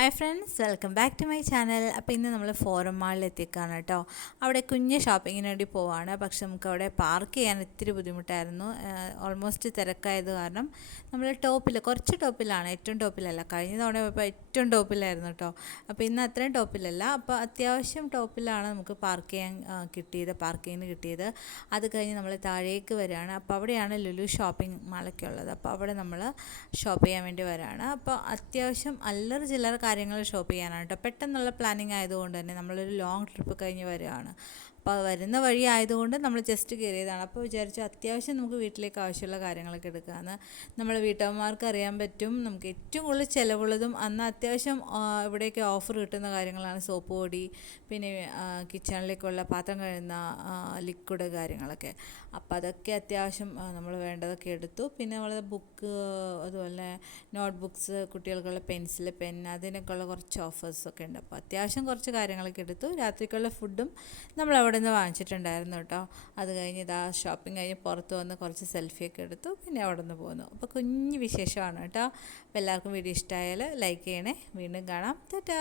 Hi friends, welcome back to my channel. അപ്പോൾ ഇന്ന് നമ്മൾ ഫോറം മാളിൽ എത്തിക്കാണ് കേട്ടോ. അവിടെ കുഞ്ഞ് ഷോപ്പിങ്ങിന് വേണ്ടി പോവാണ്. പക്ഷെ നമുക്ക് അവിടെ പാർക്ക് ചെയ്യാൻ ഇത്തിരി ബുദ്ധിമുട്ടായിരുന്നു. ഓൾമോസ്റ്റ് തിരക്കായത് കാരണം നമ്മൾ കുറച്ച് ടോപ്പിലാണ്, ഏറ്റവും ടോപ്പിലല്ല. കഴിഞ്ഞ തവണ പോയപ്പോൾ ഏറ്റവും ടോപ്പിലായിരുന്നു കേട്ടോ. അപ്പോൾ ഇന്ന് അത്രയും ടോപ്പിലല്ല, അപ്പോൾ അത്യാവശ്യം ടോപ്പിലാണ് നമുക്ക് പാർക്കിങ്ങിന് കിട്ടിയത്. അത് കഴിഞ്ഞ് നമ്മൾ താഴേക്ക് വരികയാണ്. അപ്പോൾ അവിടെയാണ് ലുലു ഷോപ്പിംഗ് മാളൊക്കെ ഉള്ളത്. അപ്പോൾ അവിടെ നമ്മൾ ഷോപ്പ് ചെയ്യാൻ വേണ്ടി വരികയാണ്. അപ്പോൾ അത്യാവശ്യം അല്ലറ ചില്ലറ കാര്യങ്ങൾ ഷോപ്പ് ചെയ്യാനാണ് കേട്ടോ. പെട്ടെന്നുള്ള പ്ലാനിങ് ആയതുകൊണ്ട് തന്നെ നമ്മളൊരു ലോങ് ട്രിപ്പ് കഴിഞ്ഞ് വരികയാണ്. അപ്പോൾ വരുന്ന വഴി ആയതുകൊണ്ട് നമ്മൾ ജസ്റ്റ് കയറിയതാണ്. അപ്പോൾ വിചാരിച്ചു അത്യാവശ്യം നമുക്ക് വീട്ടിലേക്ക് ആവശ്യമുള്ള കാര്യങ്ങളൊക്കെ എടുക്കാമെന്ന്. നമ്മുടെ വീട്ടമ്മമാർക്ക് അറിയാൻ പറ്റും, നമുക്ക് ഏറ്റവും കൂടുതൽ ചിലവുള്ളതും അന്ന് അത്യാവശ്യം ഇവിടെയൊക്കെ ഓഫർ കിട്ടുന്ന കാര്യങ്ങളാണ് സോപ്പ് പൊടി, പിന്നെ കിച്ചണിലേക്കുള്ള പാത്രം കഴുകുന്ന ലിക്വിഡ് കാര്യങ്ങളൊക്കെ. അപ്പോൾ അതൊക്കെ അത്യാവശ്യം നമ്മൾ വേണ്ടതൊക്കെ എടുത്തു. പിന്നെ നമ്മൾ ബുക്ക്, അതുപോലെ നോട്ട് ബുക്സ്, കുട്ടികൾക്കുള്ള പെൻസിൽ, പെൻ, അതിനൊക്കെയുള്ള കുറച്ച് ഓഫേഴ്സൊക്കെ ഉണ്ട്. അപ്പോൾ അത്യാവശ്യം കുറച്ച് കാര്യങ്ങളൊക്കെ എടുത്തു. രാത്രിക്കുള്ള ഫുഡും നമ്മൾ അവിടെ നിന്ന് വാങ്ങിച്ചിട്ടുണ്ടായിരുന്നു കേട്ടോ. അത് കഴിഞ്ഞ് ഷോപ്പിംഗ് കഴിഞ്ഞ് പുറത്ത് വന്ന് കുറച്ച് സെൽഫിയൊക്കെ എടുത്തു. പിന്നെ അവിടെ നിന്ന് പോന്നു. അപ്പോൾ കുഞ്ഞ് വിശേഷമാണ് കേട്ടോ. അപ്പോൾ എല്ലാവർക്കും വീഡിയോ ഇഷ്ടമായാൽ ലൈക്ക് ചെയ്യണേ. വീണ്ടും കാണാം. ടാറ്റാ.